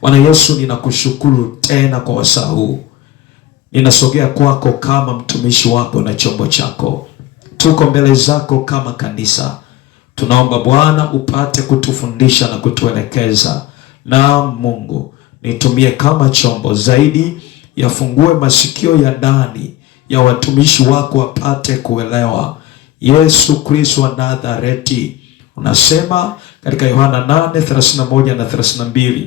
Bwana Yesu, ninakushukuru tena kwa wasaa huu. Ninasogea kwako kama mtumishi wako na chombo chako. Tuko mbele zako kama kanisa. Tunaomba Bwana upate kutufundisha na kutuelekeza. Na Mungu, nitumie kama chombo zaidi, yafungue masikio ya ndani ya watumishi wako wapate kuelewa. Yesu Kristo wa Nazareti, unasema katika Yohana 8:31 na 32,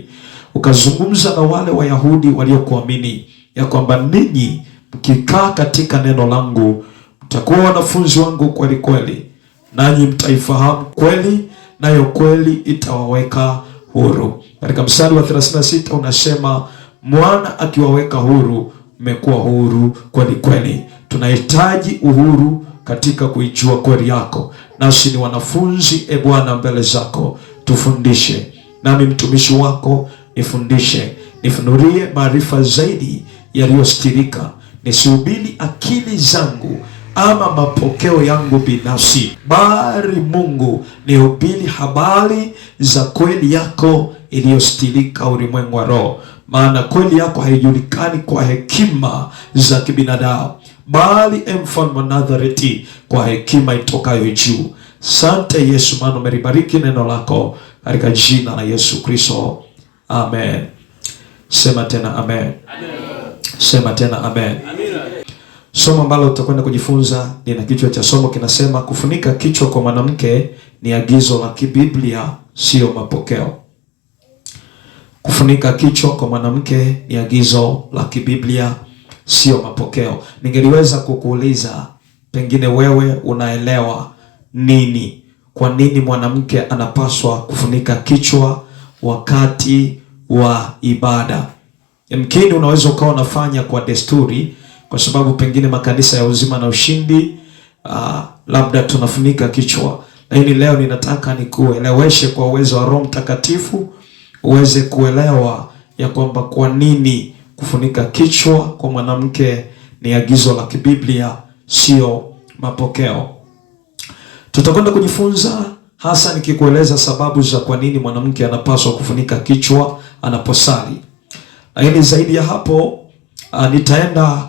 ukazungumza na wale Wayahudi waliokuamini ya kwamba ninyi mkikaa katika neno langu mtakuwa wanafunzi wangu kweli kweli, nanyi mtaifahamu kweli, nayo kweli itawaweka huru. Katika mstari wa 36 unasema mwana akiwaweka huru mmekuwa huru kweli kweli. Tunahitaji uhuru katika kuijua kweli yako, nasi ni wanafunzi. E Bwana, mbele zako tufundishe, nami mtumishi wako nifundishe, nifunurie maarifa zaidi yaliyostirika, nisihubiri akili zangu ama mapokeo yangu binafsi, bali Mungu nihubiri habari za kweli yako iliyostirika ulimwengu wa roho. Maana kweli yako haijulikani kwa hekima za kibinadamu, bali Mfalme wa Nazareti, kwa hekima itokayo juu. Sante Yesu, maana umelibariki neno lako, katika jina la Yesu Kristo, amen. Sema tena amen. Amen. Sema tena amen. Amen. Somo ambalo tutakwenda kujifunza lina kichwa cha somo kinasema kufunika kichwa kwa mwanamke ni agizo la kibiblia, sio mapokeo. Kufunika kichwa kwa mwanamke ni agizo la kibiblia, sio mapokeo. Ningeliweza kukuuliza, pengine wewe unaelewa nini? Kwa nini mwanamke anapaswa kufunika kichwa wakati wa ibada? Yamkini unaweza ukawa unafanya kwa desturi, kwa sababu pengine makanisa ya Uzima na Ushindi labda tunafunika kichwa. Lakini leo ninataka nikueleweshe kwa uwezo wa Roho Mtakatifu uweze kuelewa ya kwamba kwa nini kufunika kichwa kwa mwanamke ni agizo la kibiblia, sio mapokeo. Tutakwenda kujifunza hasa nikikueleza sababu za kwa nini mwanamke anapaswa kufunika kichwa anaposali. Lakini zaidi ya hapo nitaenda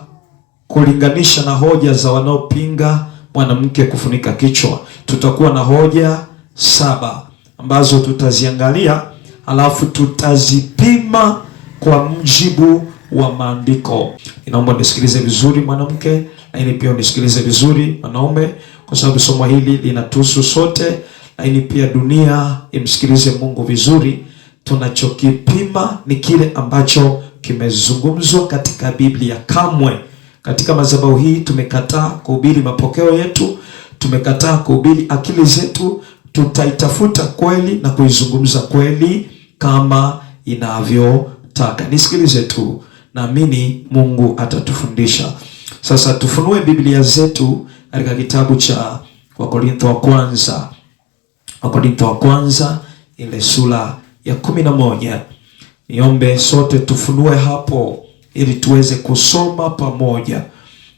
kulinganisha na hoja za wanaopinga mwanamke kufunika kichwa. Tutakuwa na hoja 7 ambazo tutaziangalia, alafu tutazipima kwa mjibu wa maandiko. Ninaomba nisikilize vizuri mwanamke, lakini pia unisikilize vizuri mwanaume, kwa sababu somo hili linatuhusu sote, lakini pia dunia imsikilize Mungu vizuri. Tunachokipima ni kile ambacho kimezungumzwa katika Biblia. Kamwe katika madhabahu hii tumekataa kuhubiri mapokeo yetu, tumekataa kuhubiri akili zetu. Tutaitafuta kweli na kuizungumza kweli kama inavyotaka. Nisikilize tu, naamini Mungu atatufundisha. Sasa tufunue Biblia zetu katika kitabu cha Wakorintho wa kwanza ile sura ya 11. Niombe sote tufunue hapo ili tuweze kusoma pamoja.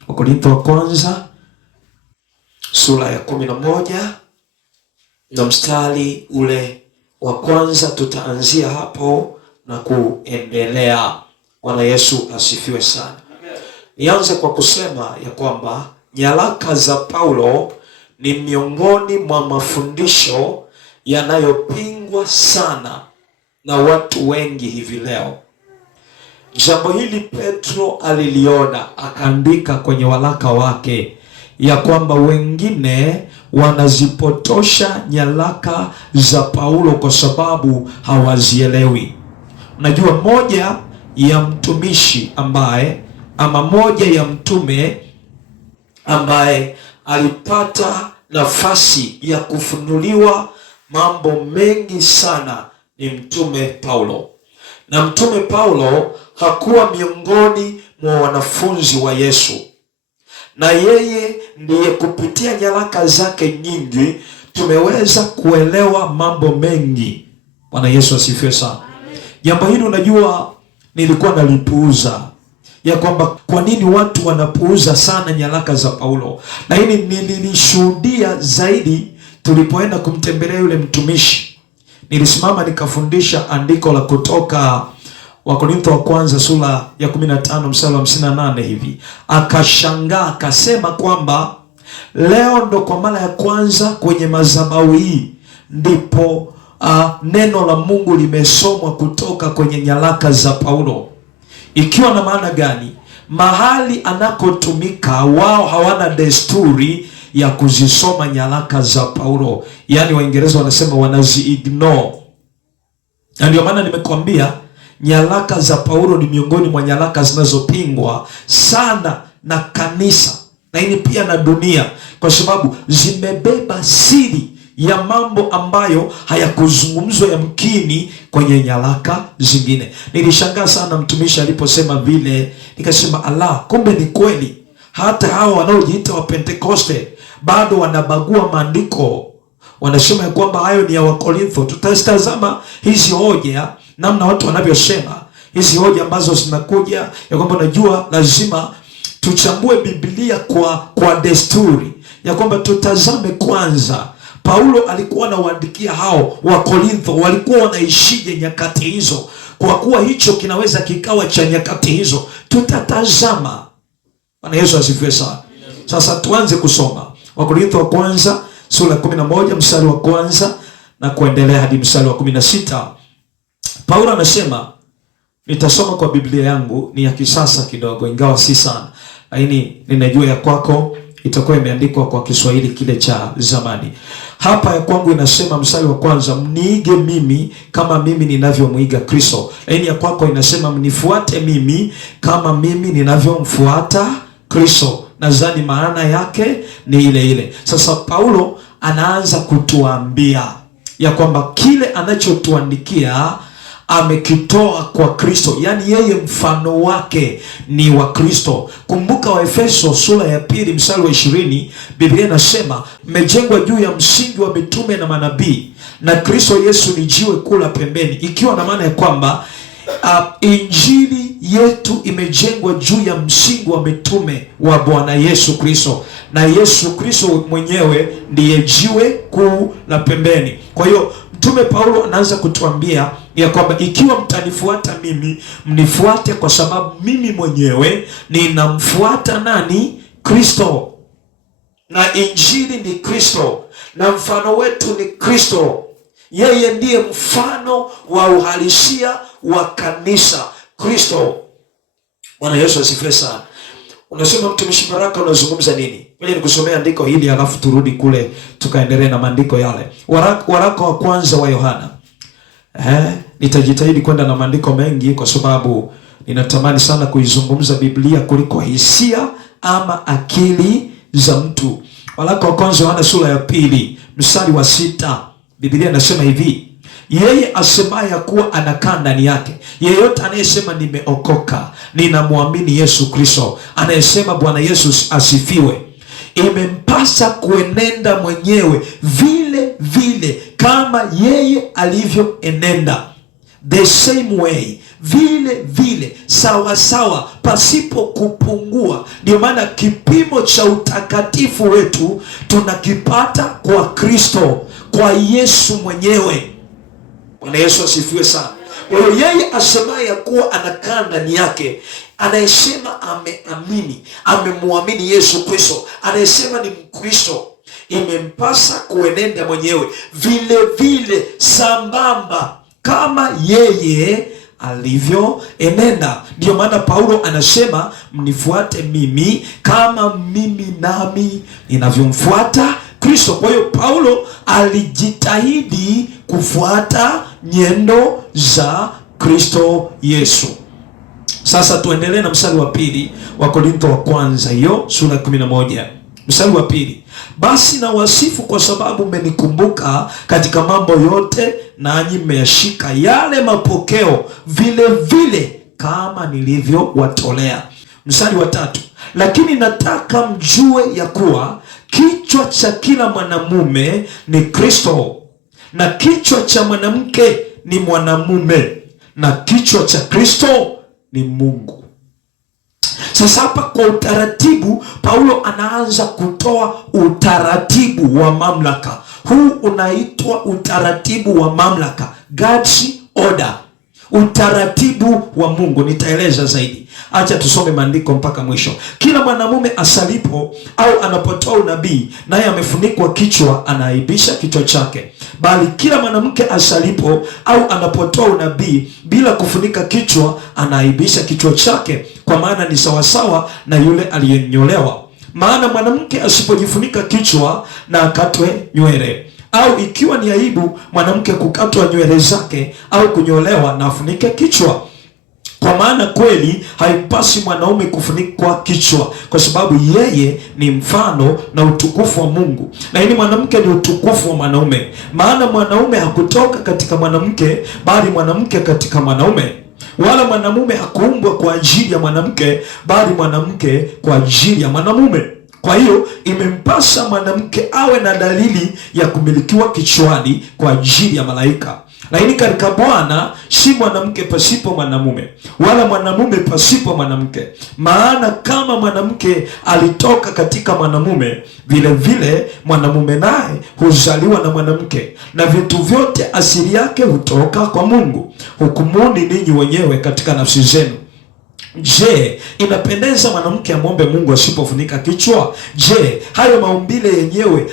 Wakorintho wa kwanza sura ya 11 na mstari ule wa kwanza, tutaanzia hapo na kuendelea. Bwana Yesu asifiwe sana. Nianze kwa kusema ya kwamba nyaraka za Paulo ni miongoni mwa mafundisho yanayopingwa sana na watu wengi hivi leo. Jambo hili Petro aliliona, akaandika kwenye waraka wake ya kwamba wengine wanazipotosha nyaraka za Paulo kwa sababu hawazielewi. Unajua, moja ya mtumishi ambaye ama moja ya mtume ambaye alipata nafasi ya kufunuliwa mambo mengi sana ni mtume Paulo. Na mtume Paulo hakuwa miongoni mwa wanafunzi wa Yesu, na yeye ndiye kupitia nyaraka zake nyingi tumeweza kuelewa mambo mengi. Bwana Yesu asifiwe sana. Jambo hili unajua nilikuwa nalipuuza, ya kwamba kwa nini watu wanapuuza sana nyaraka za Paulo, lakini nilishuhudia zaidi tulipoenda kumtembelea yule mtumishi. Nilisimama nikafundisha andiko la kutoka Wakorintho wa kwanza sura ya 15 mstari wa 58 hivi. Akashangaa akasema kwamba leo ndo kwa mara ya kwanza kwenye madhabahu hii ndipo neno la Mungu limesomwa kutoka kwenye nyaraka za Paulo. Ikiwa na maana gani? Mahali anakotumika wao hawana desturi ya kuzisoma nyaraka za Paulo. Yaani Waingereza wanasema wanazi-ignore. Na ndio maana nimekwambia nyaraka za Paulo ni miongoni mwa nyaraka zinazopingwa sana na kanisa, lakini pia na dunia, kwa sababu zimebeba siri ya mambo ambayo hayakuzungumzwa yamkini kwenye nyaraka zingine. Nilishangaa sana mtumishi aliposema vile, nikasema Allah, kumbe ni kweli. Hata hao wanaojiita wa Pentekoste bado wanabagua maandiko, wanasema ya kwamba hayo ni ya Wakorintho. Tutazama hizi hoja, namna watu wanavyosema hizi hoja ambazo zinakuja ya kwamba unajua lazima tuchambue Biblia kwa desturi, ya kwamba tutazame kwanza Paulo alikuwa anawaandikia hao Wakorintho walikuwa wanaishije nyakati hizo, kwa kuwa hicho kinaweza kikawa cha nyakati hizo. Tutatazama. Bwana Yesu asifiwe sana. Sasa tuanze kusoma Wakorintho wa kwanza sura 11 mstari wa kwanza na kuendelea hadi mstari wa 16. Paulo anasema, nitasoma kwa Biblia yangu, ni ya kisasa kidogo ingawa si sana, lakini ninajua ya kwako itakuwa imeandikwa kwa Kiswahili kile cha zamani. Hapa ya kwangu inasema mstari wa kwanza, mniige mimi kama mimi ninavyomuiga Kristo. Lakini ya kwako inasema mnifuate mimi kama mimi ninavyomfuata Kristo. Nadhani maana yake ni ile ile. Sasa Paulo anaanza kutuambia ya kwamba kile anachotuandikia amekitoa kwa Kristo, yaani yeye mfano wake ni wa Kristo. Kumbuka Waefeso sura ya 2 mstari wa 20, Biblia inasema mmejengwa juu ya msingi wa mitume na manabii na Kristo Yesu ni jiwe kuu la pembeni, ikiwa na maana ya kwamba injili yetu imejengwa juu ya msingi wa mitume wa Bwana Yesu Kristo, na Yesu Kristo mwenyewe ndiye jiwe kuu la pembeni. Kwa hiyo Mtume Paulo anaanza kutuambia ya kwamba ikiwa mtanifuata mimi, mnifuate kwa sababu mimi mwenyewe ninamfuata nani? Kristo. Na injili ni Kristo, na mfano wetu ni Kristo. Yeye ndiye mfano wa uhalisia wa kanisa, Kristo. Bwana Yesu asifiwe sana. Unasema mtumishi Baraka, unazungumza nini? Ngoja nikusomea andiko hili alafu turudi kule tukaendelea na maandiko yale. Waraka wa kwanza wa Yohana. Nitajitahidi kwenda na maandiko mengi kwa sababu ninatamani sana kuizungumza Biblia kuliko hisia ama akili za mtu. Waraka wa kwanza Yohana sura ya 2 mstari wa 6. Biblia inasema hivi, yeye asemaye ya kuwa anakaa ndani yake, yeyote anayesema nimeokoka, ninamwamini Yesu Kristo, anayesema Bwana Yesu asifiwe, imempasa kuenenda mwenyewe vile vile kama yeye alivyoenenda. The same way, vile vile, sawa sawa, pasipo kupungua. Ndio maana kipimo cha utakatifu wetu tunakipata kwa Kristo, kwa Yesu mwenyewe. Bwana Yesu asifiwe sana. Kwa hiyo yeye asemaye ya kuwa anakaa ndani yake, anayesema ameamini, amemwamini Yesu Kristo, anayesema ni Mkristo, imempasa kuenenda mwenyewe vile vile, sambamba kama yeye alivyoenenda. Ndio maana Paulo anasema mnifuate mimi kama mimi nami ninavyomfuata Kristo. Kwa hiyo Paulo alijitahidi kufuata nyendo za Kristo Yesu. Sasa tuendelee na mstari wa 2 wa Korintho wa kwanza, hiyo sura 11 mstari wa 2. Basi na wasifu kwa sababu mmenikumbuka katika mambo yote, nanyi mmeyashika yale mapokeo vile vile kama nilivyowatolea. Mstari wa 3. Lakini nataka mjue ya kuwa kichwa cha kila mwanamume ni Kristo, na kichwa cha mwanamke ni mwanamume, na kichwa cha Kristo ni Mungu. Sasa hapa kwa utaratibu, Paulo anaanza kutoa utaratibu wa mamlaka. Huu unaitwa utaratibu wa mamlaka, God's order, utaratibu wa Mungu. Nitaeleza zaidi. Acha tusome maandiko mpaka mwisho. Kila mwanamume asalipo au anapotoa unabii, naye amefunikwa kichwa, anaaibisha kichwa chake. Bali kila mwanamke asalipo au anapotoa unabii bila kufunika kichwa, anaaibisha kichwa chake, kwa maana ni sawasawa na yule aliyenyolewa. Maana mwanamke asipojifunika kichwa na akatwe nywele, au ikiwa ni aibu mwanamke kukatwa nywele zake au kunyolewa, na afunike kichwa. Kwa maana kweli haipasi mwanaume kufunikwa kichwa, kwa sababu yeye ni mfano na utukufu wa Mungu, lakini mwanamke ni utukufu wa mwanaume. Maana mwanaume hakutoka katika mwanamke, bali mwanamke katika mwanaume. Wala mwanamume hakuumbwa kwa ajili ya mwanamke, bali mwanamke kwa ajili ya mwanamume. Kwa hiyo imempasa mwanamke awe na dalili ya kumilikiwa kichwani kwa ajili ya malaika. Lakini katika Bwana si mwanamke pasipo mwanamume, wala mwanamume pasipo mwanamke. Maana kama mwanamke alitoka katika mwanamume, vile vile mwanamume naye huzaliwa na mwanamke, na vitu vyote asili yake hutoka kwa Mungu. Hukumuni ninyi wenyewe katika nafsi zenu. Je, inapendeza mwanamke amwombe Mungu asipofunika kichwa? Je, hayo maumbile yenyewe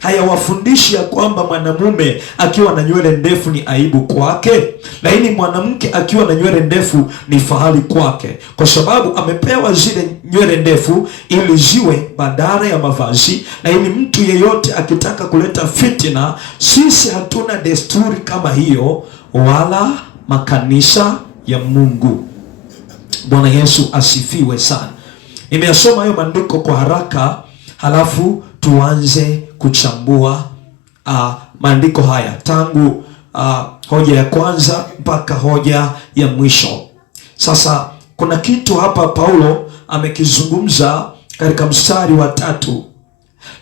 hayawafundishi ya kwamba mwanamume akiwa na nywele ndefu ni aibu kwake, lakini mwanamke akiwa na nywele ndefu ni fahari kwake, kwa sababu amepewa zile nywele ndefu ili ziwe badala ya mavazi. Lakini mtu yeyote akitaka kuleta fitina, sisi hatuna desturi kama hiyo, wala makanisa ya Mungu. Bwana Yesu asifiwe sana. Nimeyasoma hayo maandiko kwa haraka, halafu tuanze kuchambua maandiko haya tangu hoja ya kwanza mpaka hoja ya mwisho. Sasa kuna kitu hapa Paulo amekizungumza katika mstari wa 3,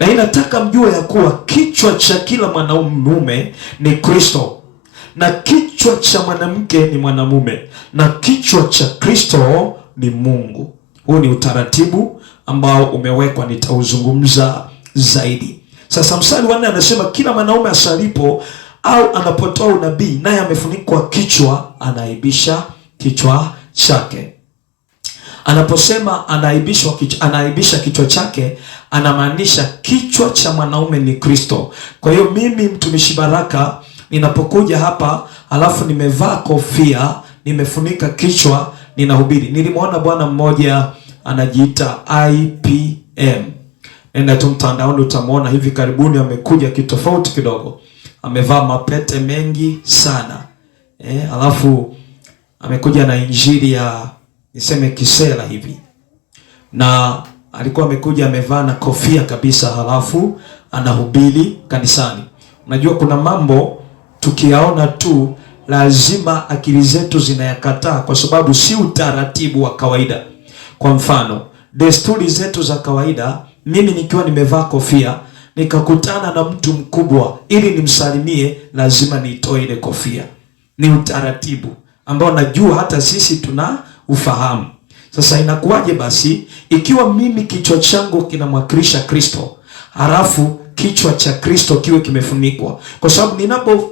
na nataka mjue ya kuwa kichwa cha kila mwanamume ni Kristo, na kichwa cha mwanamke ni mwanamume, na kichwa cha Kristo ni Mungu. Huu ni utaratibu ambao umewekwa, nitauzungumza zaidi. Sasa mstari wa 4 anasema kila mwanaume asalipo au anapotoa unabii, naye amefunikwa kichwa, anaaibisha kichwa chake. Anaposema anaaibisha kichwa chake, anamaanisha kichwa cha mwanaume ni Kristo. Kwa hiyo mimi mtumishi Baraka ninapokuja hapa alafu nimevaa kofia, nimefunika kichwa, ninahubiri. Nilimwona bwana mmoja anajiita IPM. Nenda tu mtandaoni utamwona, hivi karibuni amekuja kitofauti kidogo. Amevaa mapete mengi sana. Alafu amekuja na injili ya niseme kisela hivi. Na alikuwa amekuja amevaa na kofia kabisa, halafu anahubiri kanisani. Unajua kuna mambo tukiyaona tu lazima akili zetu zinayakataa, kwa sababu si utaratibu wa kawaida. Kwa mfano, desturi zetu za kawaida, mimi nikiwa nimevaa kofia nikakutana na mtu mkubwa ili nimsalimie, lazima niitoe ile kofia. Ni utaratibu ambao najua hata sisi tuna ufahamu. Sasa inakuwaje basi ikiwa mimi kichwa changu kinamwakilisha Kristo, halafu kichwa cha Kristo kiwe kimefunikwa? Kwa sababu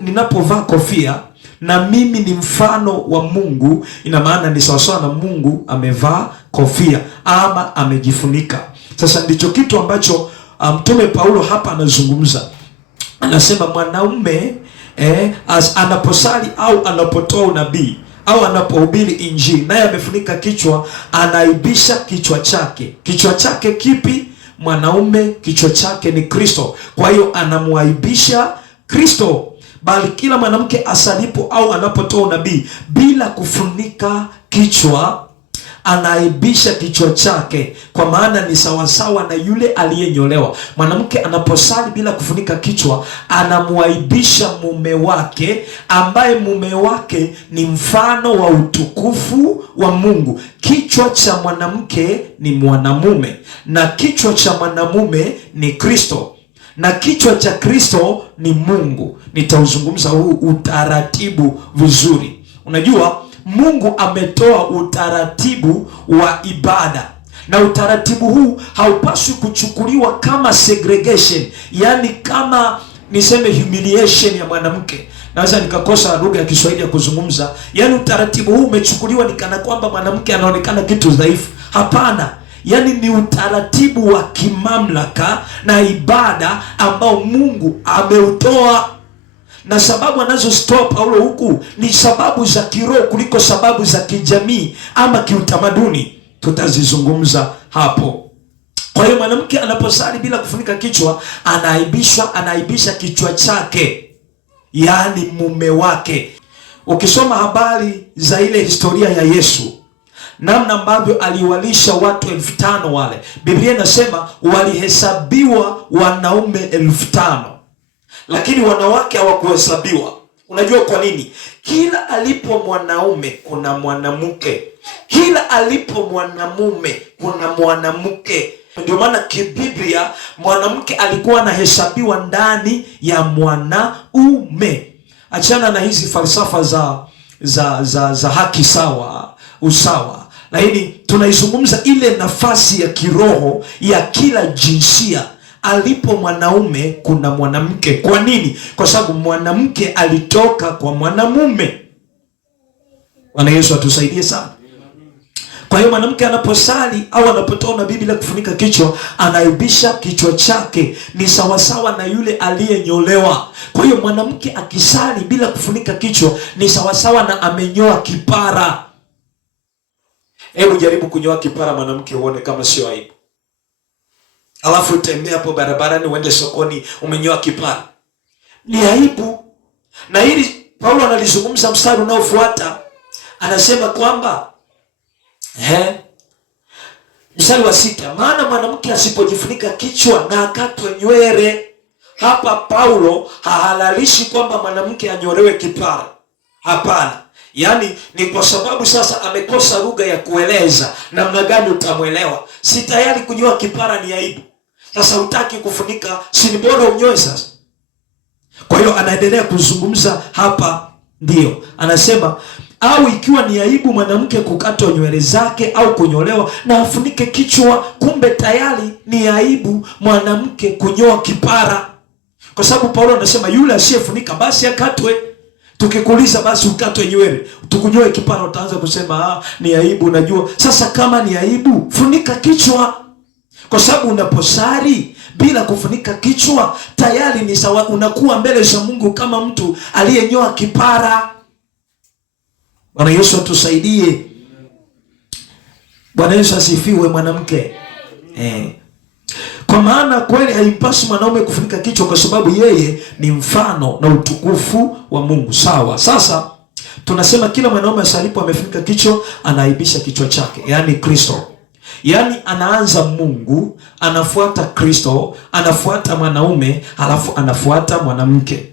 ninapovaa kofia na mimi ni mfano wa Mungu, ina maana ni sawasawa na Mungu amevaa kofia ama amejifunika. Sasa ndicho kitu ambacho Mtume Paulo hapa anazungumza. Anasema mwanaume anaposali au anapotoa unabii au anapohubiri injili, naye amefunika kichwa, anaibisha kichwa chake. Kichwa chake kipi? Mwanaume kichwa chake ni Kristo. Kwa hiyo anamuaibisha Kristo. Bali kila mwanamke asalipo au anapotoa unabii bila kufunika kichwa, anaibisha kichwa chake, kwa maana ni sawasawa na yule aliyenyolewa. Mwanamke anaposali bila kufunika kichwa, anamuaibisha mume wake, ambaye mume wake ni mfano wa utukufu wa Mungu. Kichwa cha mwanamke ni mwanamume, na kichwa cha mwanamume ni Kristo, na kichwa cha Kristo ni Mungu. Nitauzungumza huu utaratibu vizuri. Unajua Mungu ametoa utaratibu wa ibada, na utaratibu huu haupaswi kuchukuliwa kama segregation, yani kama niseme humiliation ya mwanamke. Naweza nikakosa lugha ya Kiswahili ya kuzungumza. Yani utaratibu huu umechukuliwa ni kana kwamba mwanamke anaonekana kitu dhaifu. Hapana. Yani ni utaratibu wa kimamlaka na ibada ambao Mungu ameutoa, na sababu anazozitoa Paulo huku ni sababu za kiroho kuliko sababu za kijamii ama kiutamaduni. Tutazizungumza hapo. Kwa hiyo mwanamke anaposali bila kufunika kichwa anaibisha kichwa chake, yaani mume wake. Ukisoma habari za ile historia ya Yesu, namna ambavyo aliwalisha watu 5,000 wale, Biblia inasema walihesabiwa wanaume 5,000, lakini wanawake hawakuhesabiwa. Unajua kwa nini? Kila alipo mwanaume kuna mwanamke, kila alipo mwanamume kuna mwanamke. Ndio maana kibiblia mwanamke alikuwa anahesabiwa ndani ya mwanaume. Achana na hizi falsafa za haki sawa, usawa, lakini tunaizungumza ile nafasi ya kiroho ya kila jinsia. Alipo mwanaume kuna mwanamke. Kwa nini? Kwa sababu mwanamke alitoka kwa mwanamume. Bwana Yesu atusaidie sana. Kwa hiyo mwanamke anaposali au anapotoa nabii bila kufunika kichwa, anaibisha kichwa chake, ni sawasawa na yule aliyenyolewa. Kwa hiyo mwanamke akisali bila kufunika kichwa ni sawasawa na amenyoa kipara. Hebu jaribu kunyoa kipara mwanamke, uone kama sio aibu. Alafu utembea hapo barabarani, uende sokoni, umenyoa kipara, ni aibu. Na hili Paulo analizungumza mstari unaofuata, anasema kwamba mstari wa 6, maana mwanamke asipojifunika kichwa na akatwe nywele. Hapa Paulo hahalalishi kwamba mwanamke anyolewe kipara, hapana. Yaani ni kwa sababu sasa amekosa lugha ya kueleza namna gani utamwelewa. Si tayari kunyoa kipara ni aibu, sasa hutaki kufunika, si ni bora unyoe sasa? Kwa hiyo anaendelea kuzungumza hapa, ndio anasema au ikiwa ni aibu mwanamke kukatwa nywele zake au kunyolewa, na afunike kichwa. Kumbe tayari ni aibu mwanamke kunyoa kipara, kwa sababu Paulo anasema yule asiyefunika basi akatwe. Tukikuuliza basi ukatwe nywele, tukunyoe kipara, utaanza kusema ni aibu. Unajua sasa, kama ni aibu, funika kichwa, kwa sababu unaposali bila kufunika kichwa tayari ni sawa, unakuwa mbele za Mungu kama mtu aliyenyoa kipara. Bwana Yesu atusaidie. Bwana Yesu asifiwe. Mwanamke kwa maana kweli haimpasi mwanaume kufunika kichwa, kwa sababu yeye ni mfano na utukufu wa Mungu. Sawa. Sasa tunasema kila mwanaume asalipo amefunika kichwa anaaibisha kichwa chake, yaani Kristo. Yaani anaanza Mungu, anafuata Kristo, anafuata mwanaume, halafu anafuata mwanamke.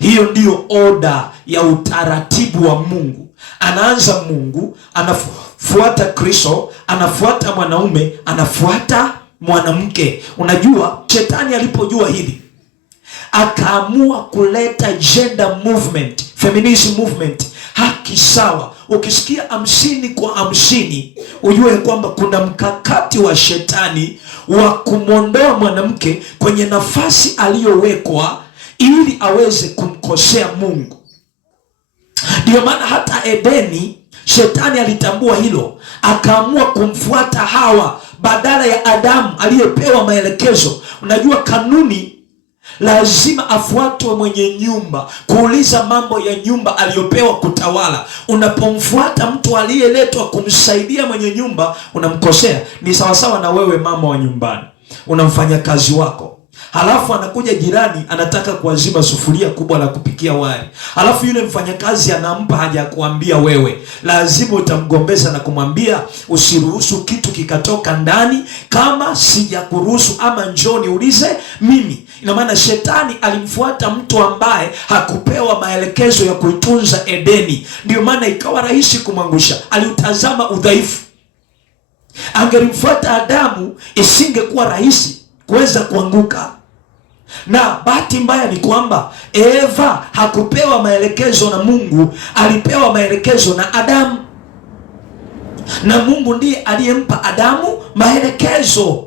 Hiyo ndiyo oda ya utaratibu wa Mungu. Anaanza Mungu, anafuata Kristo, anafuata mwanaume, anafuata mwanamke. Unajua shetani alipojua hili akaamua kuleta gender movement, feminism movement, haki sawa. Ukisikia 50-50 ujue kwamba kuna mkakati wa shetani wa kumwondoa mwanamke kwenye nafasi aliyowekwa ili aweze kumkosea Mungu. Ndio maana hata Edeni shetani alitambua hilo, akaamua kumfuata Hawa badala ya Adamu aliyepewa maelekezo. Unajua kanuni, lazima afuatwe mwenye nyumba kuuliza mambo ya nyumba aliyopewa kutawala. Unapomfuata mtu aliyeletwa kumsaidia mwenye nyumba unamkosea. Ni sawasawa na wewe mama wa nyumbani, unamfanya kazi wako, halafu anakuja jirani anataka kuazima sufuria kubwa la kupikia wali, halafu yule mfanyakazi anampa haja kuambia wewe, lazima utamgombeza na kumwambia usiruhusu kitu kikatoka ndani kama sijakuruhusu, ama njoo niulize mimi. Ina maana shetani alimfuata mtu ambaye hakupewa maelekezo ya kuitunza Edeni, ndio maana ikawa rahisi kumwangusha. Aliutazama udhaifu. Angelimfuata Adamu isingekuwa rahisi kuweza kuanguka. Na bahati mbaya ni kwamba Eva hakupewa maelekezo na Mungu, alipewa maelekezo na Adamu, na Mungu ndiye aliyempa Adamu maelekezo.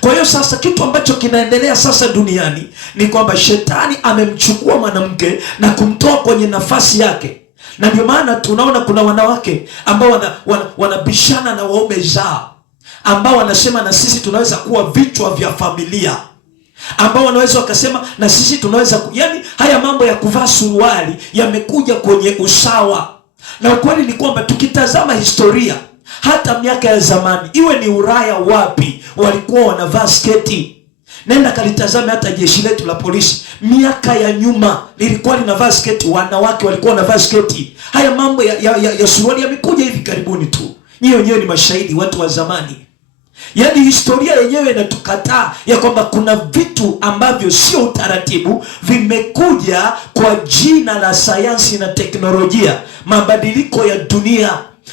Kwa hiyo sasa kitu ambacho kinaendelea sasa duniani ni kwamba shetani amemchukua mwanamke na kumtoa kwenye nafasi yake, na ndio maana tunaona kuna wanawake ambao wanabishana na waume zao, ambao wanasema na sisi tunaweza kuwa vichwa vya familia, ambao wanaweza wakasema na sisi tunaweza yani haya mambo ya kuvaa suruali yamekuja kwenye usawa. Na ukweli ni kwamba tukitazama historia, hata miaka ya zamani, iwe ni Ulaya wapi, walikuwa wanavaa sketi. Nenda kalitazame hata jeshi letu la polisi miaka ya nyuma lilikuwa linavaa sketi, wanawake walikuwa wanavaa sketi. Haya mambo ya suruali yamekuja hivi karibuni tu. Nyinyi wenyewe ni mashahidi, watu wa zamani. Yaani historia yenyewe inatukataa ya kwamba kuna vitu ambavyo sio utaratibu vimekuja kwa jina la sayansi na teknolojia, mabadiliko ya dunia.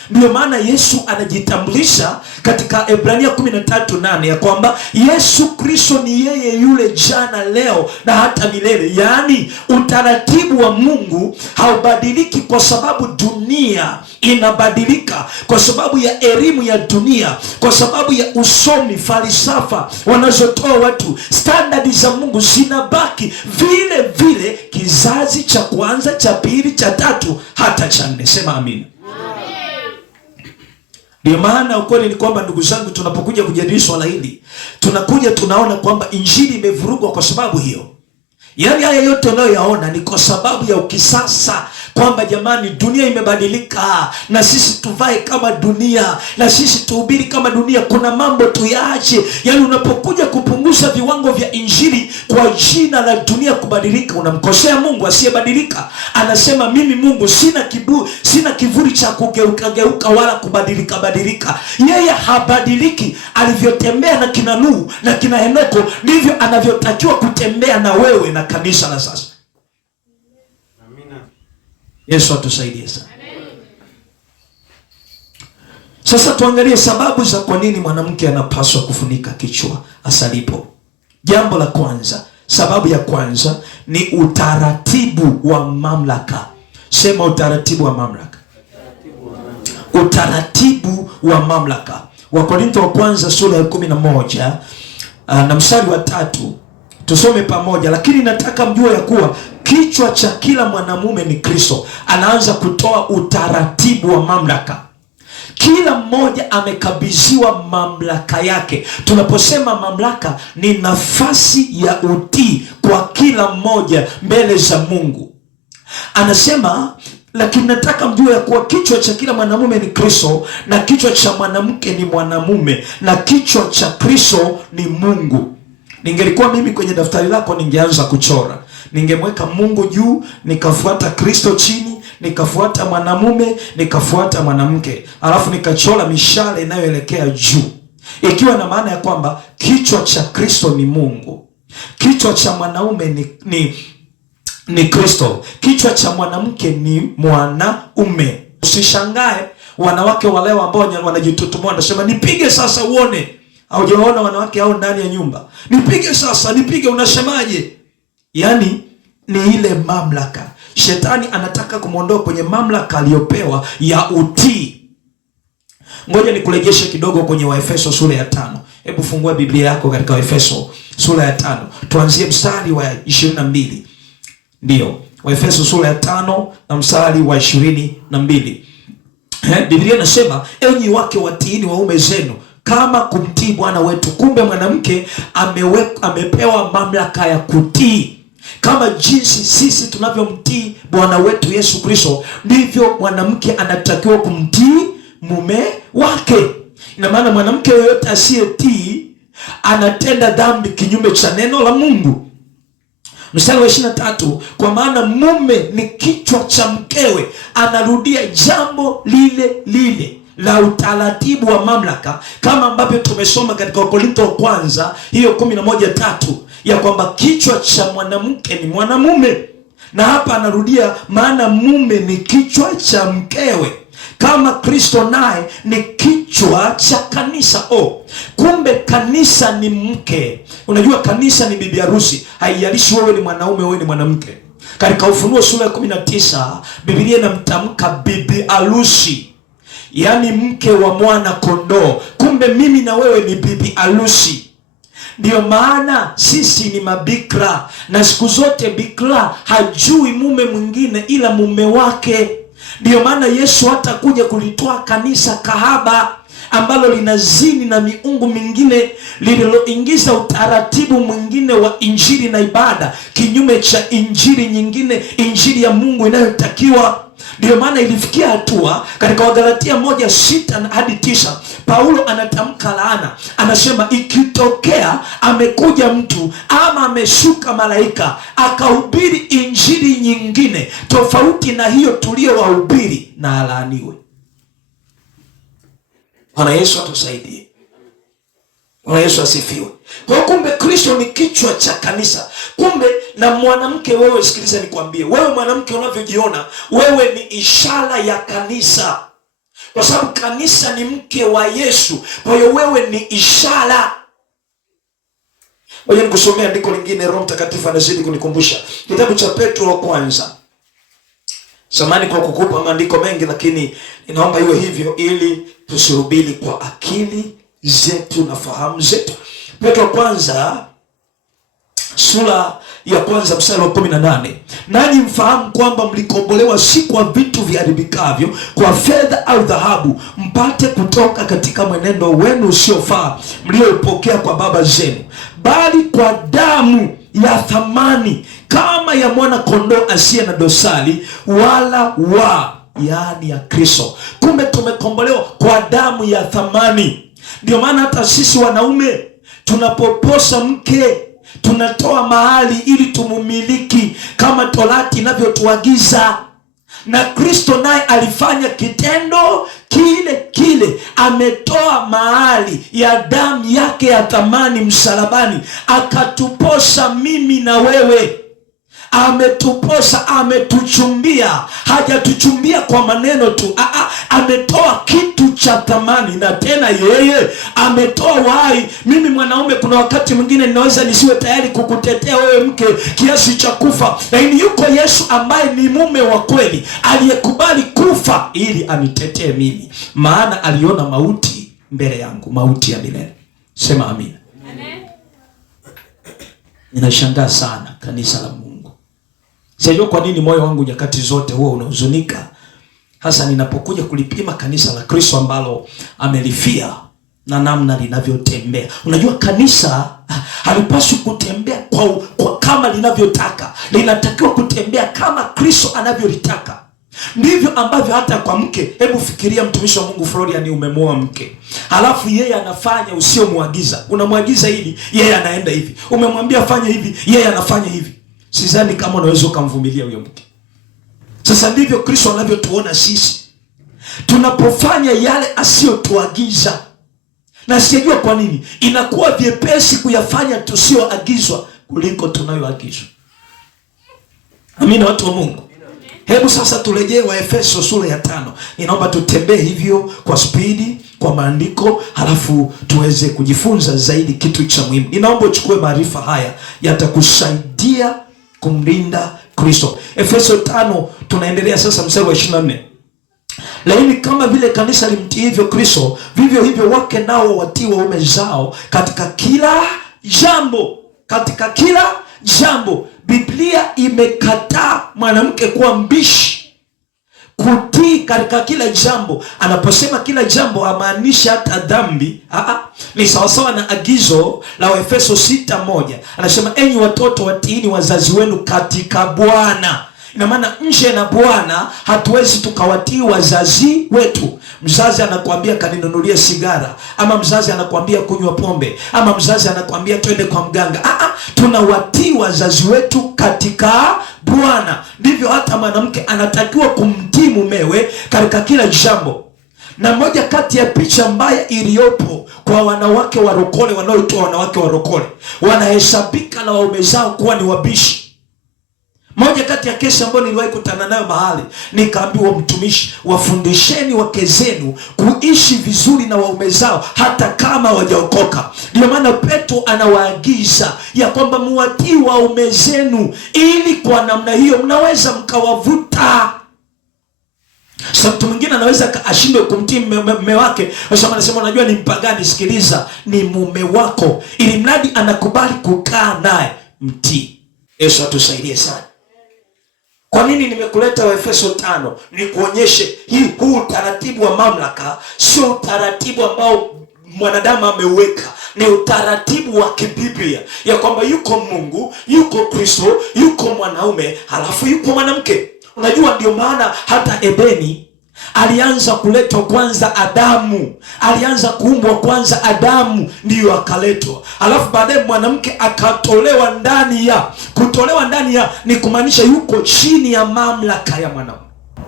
Ndio maana Yesu anajitambulisha katika Ebrania 13:8 ya kwamba Yesu Kristo ni yeye yule jana, leo na hata milele. Yaani utaratibu wa Mungu haubadiliki kwa sababu dunia inabadilika, kwa sababu ya elimu ya dunia, kwa sababu ya usomi, falsafa wanazotoa watu. Standardi za Mungu zinabaki vile vile, kizazi cha kwanza, cha pili, cha tatu, hata cha nne. Sema amina. Ndio maana ukweli ni kwamba, ndugu zangu, tunapokuja kujadili swala hili, tunakuja tunaona kwamba injili imevurugwa kwa sababu hiyo. Yaani haya yote unayoyaona ni kwa sababu ya ukisasa, kwamba jamani, dunia imebadilika na sisi tuvae kama dunia, na sisi tuhubiri kama dunia. Kuna mambo tuyaache. Yaani unapokuja kupunguza viwango vya injili kwa jina la dunia kubadilika, unamkosea Mungu asiyebadilika. Anasema mimi Mungu sina kivuli cha kugeuka wala kubadilika. Yeye habadiliki. Alivyotembea na kina Nuhu na kina Henoko, ndivyo anavyotakiwa kutembea na wewe na kanisa la sasa. Amina. Yesu atusaidie sana. Sasa tuangalie sababu za kwa nini mwanamke anapaswa kufunika kichwa asalipo. Jambo la kwanza, sababu ya kwanza ni utaratibu wa mamlaka. Sema utaratibu wa mamlaka. Utaratibu wa mamlaka. Wakorintho wa kwanza sura ya 11 na mstari wa 3. Tusome pamoja. Lakini nataka mjue ya kuwa kichwa cha kila mwanamume ni Kristo. Anaanza kutoa utaratibu wa mamlaka. Kila mmoja amekabidhiwa mamlaka yake. Tunaposema mamlaka, ni nafasi ya utii kwa kila mmoja mbele za Mungu. Anasema lakini nataka mjue ya kuwa kichwa cha kila mwanamume ni Kristo, na kichwa cha mwanamke ni mwanamume, na kichwa cha Kristo ni Mungu. Ningelikuwa mimi kwenye daftari lako, ningeanza kuchora. Ningemweka Mungu juu, nikafuata Kristo chini, nikafuata mwanamume, nikafuata mwanamke, alafu nikachora mishale inayoelekea juu, ikiwa na maana ya kwamba kichwa cha Kristo ni Mungu, kichwa cha mwanaume ni Kristo, kichwa cha mwanamke ni mwanaume. Usishangae wanawake wale ambao wanajitutumua, wanasema nipige sasa uone. Haujaona wanawake hao ndani ya nyumba? Nipige sasa, nipige, unasemaje? Yaani ni ile mamlaka. Shetani anataka kumwondoa kwenye mamlaka aliyopewa ya utii. Ngoja nikurejeshe kidogo kwenye Waefeso sura ya 5. Hebu fungua Biblia yako katika Waefeso sura ya 5. Tuanzie mstari wa 22. Ndio, Waefeso sura ya 5 na mstari wa 22. Biblia inasema, enyi wake watiini waume zenu kama kumtii Bwana wetu. Kumbe mwanamke amepewa mamlaka ya kutii. Kama jinsi sisi tunavyomtii Bwana wetu Yesu Kristo, ndivyo mwanamke anatakiwa kumtii mume wake. Ina maana mwanamke yoyote asiyetii anatenda dhambi kinyume cha neno la Mungu. Mstari wa 23, kwa maana mume ni kichwa cha mkewe. Anarudia jambo lile lile la utaratibu wa mamlaka, kama ambavyo tumesoma katika Wakorintho wa kwanza hiyo 11:3 ya kwamba kichwa cha mwanamke ni mwanamume. Na hapa anarudia, maana mume ni kichwa cha mkewe. kama Kristo naye ni kichwa cha kanisa. Kumbe kanisa ni mke. Unajua kanisa ni bibi harusi, haijalishi wewe ni mwanaume wewe ni mwanamke. Katika Ufunuo sura ya 19 Biblia inamtamka bibi harusi, yaani mke wa mwana kondoo. Kumbe mimi na wewe ni bibi harusi. Ndiyo maana sisi ni mabikra, na siku zote bikra hajui mume mwingine ila mume wake. Ndiyo maana Yesu hata kuja kulitoa kanisa kahaba ambalo linazini na miungu mingine, lililoingiza utaratibu mwingine wa injili na ibada kinyume cha injili nyingine, injili ya Mungu inayotakiwa. Ndiyo maana ilifikia hatua katika Wagalatia 1:6-9 Paulo anatamka laana, anasema ikitokea amekuja mtu ama ameshuka malaika akahubiri injili nyingine tofauti na hiyo tuliyowahubiri, na alaaniwe. Bwana Yesu atusaidie. Bwana Yesu asifiwe. Kwa kumbe Kristo ni kichwa cha kanisa. Kumbe na mwanamke, wewe sikiliza nikwambie, wewe mwanamke unavyojiona, wewe ni ishara ya kanisa, kwa sababu kanisa ni mke wa Yesu. Kwa hiyo wewe ni ishara. Ngoja nikusomea andiko lingine, Roho Mtakatifu anazidi kunikumbusha. Kitabu cha Petro wa kwanza. Samahani kwa kukupa maandiko mengi, lakini ninaomba iwe hivyo ili tusihubiri kwa akili zetu na fahamu zetu. Petro wa kwanza sura ya kwanza mstari wa 18, nanyi mfahamu kwamba mlikombolewa si kwa vitu viharibikavyo, kwa fedha au dhahabu, mpate kutoka katika mwenendo wenu usiofaa mlioipokea kwa baba zenu, bali kwa damu ya thamani kama ya mwana kondoo asiye na dosari wala yaani ya Kristo. Kumbe tumekombolewa kwa damu ya thamani. Ndio maana hata sisi wanaume tunapoposa mke tunatoa mahali ili tumumiliki kama Torati inavyotuagiza. Na Kristo naye alifanya kitendo kile kile, ametoa mahali ya damu yake ya thamani msalabani, akatuposa mimi na wewe. Ametuposa, ametuchumbia. Hajatuchumbia kwa maneno tu, ametoa kitu cha thamani, na tena yeye ametoa uhai. Mimi mwanaume, kuna wakati mwingine ninaweza nisiwe tayari kukutetea wewe mke kiasi cha kufa, lakini yuko Yesu ambaye ni mume wa kweli, aliyekubali kufa ili anitetee mimi, maana aliona mauti mbele yangu, mauti ya milele. Sema amina. Amen. Ninashangaa sana kanisa la Mungu. Sijui kwa nini moyo wangu nyakati zote huwa unahuzunika, hasa ninapokuja kulipima kanisa la Kristo ambalo amelifia na namna linavyotembea. Unajua kanisa halipaswi kutembea kwa kama linavyotaka, linatakiwa kutembea kama Kristo anavyolitaka. Ndivyo ambavyo hata kwa mke. Hebu fikiria mtumishi wa Mungu Florian, umemwoa mke, halafu yeye anafanya usiomwagiza. Unamwagiza hili, yeye anaenda hivi. Umemwambia fanya hivi, yeye anafanya hivi. Sidhani kama unaweza kumvumilia huyo mke. Sasa ndivyo Kristo anavyotuona sisi tunapofanya yale asiyotuagiza. Na sijajua kwa nini inakuwa vyepesi kuyafanya tusioagizwa kuliko tunayoagizwa. Amina, watu wa Mungu. Hebu sasa turejee Waefeso sura ya 5. Ninaomba tutembee hivyo kwa spidi kwa maandiko, halafu tuweze kujifunza zaidi kitu cha muhimu. Ninaomba uchukue maarifa haya, yatakusaidia kumlinda Kristo. Efeso 5 tunaendelea sasa mstari wa 24. Lakini kama vile kanisa limtii hivyo Kristo, vivyo hivyo wake nao watii waume zao katika kila jambo. Katika kila jambo. Biblia imekataa mwanamke kuwa mbishi, kutii katika kila jambo. Anaposema kila jambo hamaanishi hata dhambi. Ni sawasawa na agizo la Waefeso 6:1. Anasema enyi watoto watiini wazazi wenu katika Bwana. Ina maana nje na Bwana hatuwezi tukawatii wazazi wetu. Mzazi anakuambia kaninunulie sigara, ama mzazi anakuambia kunywa pombe, ama mzazi anakuambia twende kwa mganga. Tunawatii wazazi wetu katika Bwana. Ndivyo hata mwanamke anatakiwa kumtii mumewe katika kila jambo. Na moja kati ya picha mbaya iliyopo kwa wanawake warokole, wanaoitwa wanawake warokole, wanahesabika na waume zao kuwa ni wabishi. Moja kati ya kesi ambayo niliwahi kutana nayo mahali, nikaambiwa, mtumishi, wafundisheni wake zenu kuishi vizuri na waume zao hata kama hawajaokoka. Ndio maana Petro anawaagiza ya kwamba muwatii waume zenu, ili kwa namna hiyo mnaweza mkawavuta. Sasa mtu mwingine anaweza ashindwe kumtii mume wake, kwa sababu anasema, unajua ni mpagani. Sikiliza, ni mume wako, ili mradi anakubali kukaa naye, mtii. Yesu atusaidie sana. Kwa nini nimekuleta Waefeso 5? Ni kuonyeshe huu utaratibu wa mamlaka sio utaratibu ambao mwanadamu ameuweka. Ni utaratibu wa kibiblia, ya kwamba yuko Mungu, yuko Kristo, yuko mwanaume, halafu yuko mwanamke. Unajua, ndio maana hata Edeni alianza kuletwa kwanza Adamu, alianza kuumbwa kwanza Adamu, ndiyo akaletwa, alafu baadaye mwanamke akatolewa ndani ya. Kutolewa ndani ya ni kumaanisha yuko chini ya mamlaka ya mwanaume.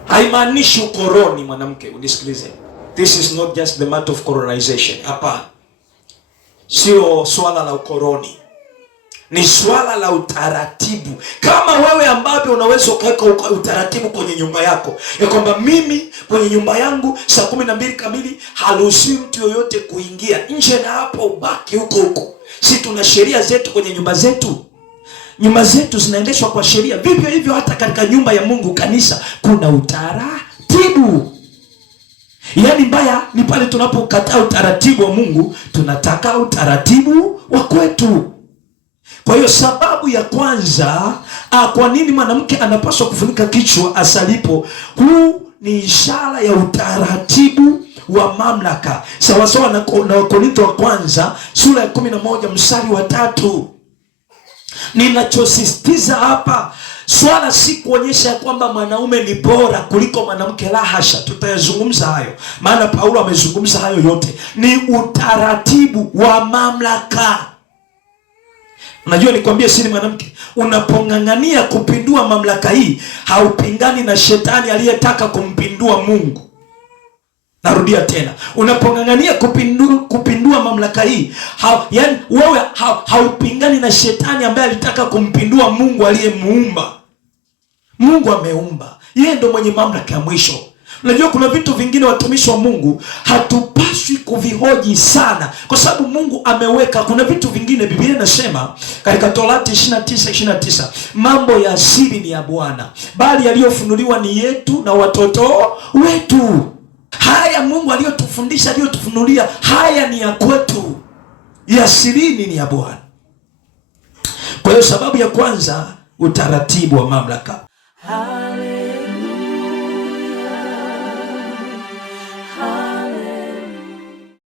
Haimaanishi ukoroni mwanamke, unisikilize. This is not just the matter of colonization. Hapa sio swala la ukoroni, ni swala la utaratibu. Kama wewe ambavyo unaweza ukaweka utaratibu kwenye nyumba yako, ya kwamba mimi kwenye nyumba yangu saa 12 kamili haruhusiwi mtu yoyote kuingia, nje na hapo ubaki huko huko. Si tuna sheria zetu kwenye nyumba zetu? Nyumba zetu zinaendeshwa kwa sheria. Vivyo hivyo hata katika nyumba ya Mungu, kanisa, kuna utaratibu. Yaani mbaya ni pale tunapokataa utaratibu wa Mungu, tunataka utaratibu wa kwetu. Kwa hiyo sababu ya kwanza, kwa nini mwanamke anapaswa kufunika kichwa asalipo, huu ni ishara ya utaratibu wa mamlaka, sawasawa na Wakorintho wa kwanza sura ya 11 mstari wa 3. Ninachosisitiza hapa, swala si kuonyesha kwamba mwanaume ni bora kuliko mwanamke, la hasha. Tutayazungumza hayo, maana Paulo amezungumza hayo yote. Ni utaratibu wa mamlaka. Unajua, nikwambie siri, mwanamke, unapong'ang'ania kupindua mamlaka hii, haupingani na shetani aliyetaka kumpindua Mungu. Narudia tena, unapong'ang'ania kupindua mamlaka hii, yani wewe haupingani na shetani ambaye alitaka kumpindua Mungu aliyemuumba. Mungu ameumba, yeye ndo mwenye mamlaka ya mwisho. Unajua, kuna vitu vingine watumishi wa Mungu hatupaswi kuvihoji sana, kwa sababu Mungu ameweka. Kuna vitu vingine Biblia inasema katika Torati 29:29, mambo ya asili ni ya Bwana, bali yaliyofunuliwa ni yetu na watoto wetu. Haya Mungu aliyotufundisha, aliyotufunulia, haya ni ya kwetu, ya asilini ni ya Bwana. Kwa hiyo sababu ya kwanza, utaratibu wa mamlaka.